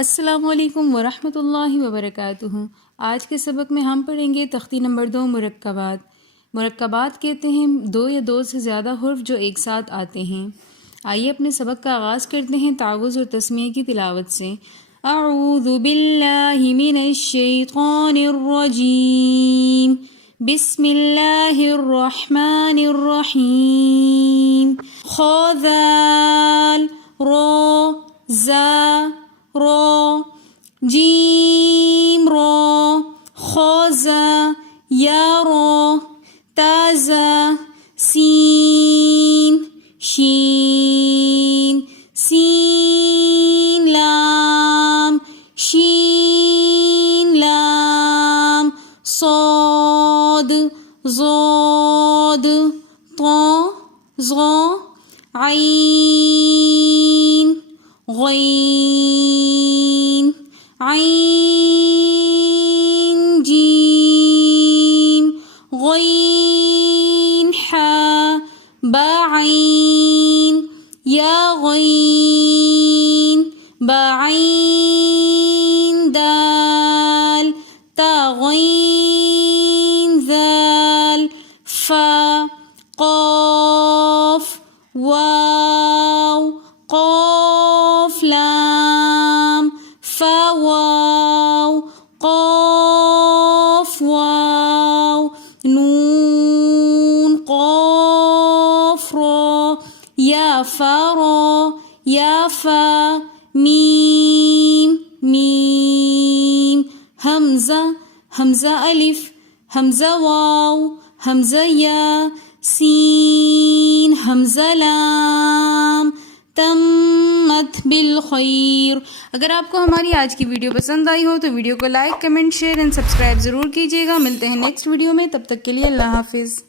अस्सलामुअलैकुम वरहमतुल्लाहि वबरकातुहू। आज के सबक में हम पढ़ेंगे तख्ती नंबर 2 मुरक्कबात। मुरक्कबात कहते हैं दो या दो से ज़्यादा हुर्फ जो एक साथ आते हैं। आइए अपने सबक का आगाज़ करते हैं तावुज़ और तस्मीह की तिलावत से। अऊज़ु बिल्लाहि मिनश शैतानिर रजीम, बिस्मिल्लाहिर रहमानिर रहीम। ख ज़ाल रा ज़ा रो जीम रो खोजा या रो ताजा सीन शीन सीन लाम शीन लाम सोद जोद तो ज़ो आइन गईन आइन जीम गईन हा बाईन या गईन बाईन दाल ता गईन दाल फा क़ाफ वाव क़ाफ लाम फा वाव क़ाफ वाव नून क़ाफ रो या फा मीम मीम हमज़ा हमज़ा अलिफ हमज़ा वाव हमज़ा या सीन हमज़ा लाम तम्मत बिल खैर। अगर आपको हमारी आज की वीडियो पसंद आई हो तो वीडियो को like comment share and subscribe ज़रूर कीजिएगा। मिलते हैं नेक्स्ट वीडियो में, तब तक के लिए अल्लाह हाफिज़।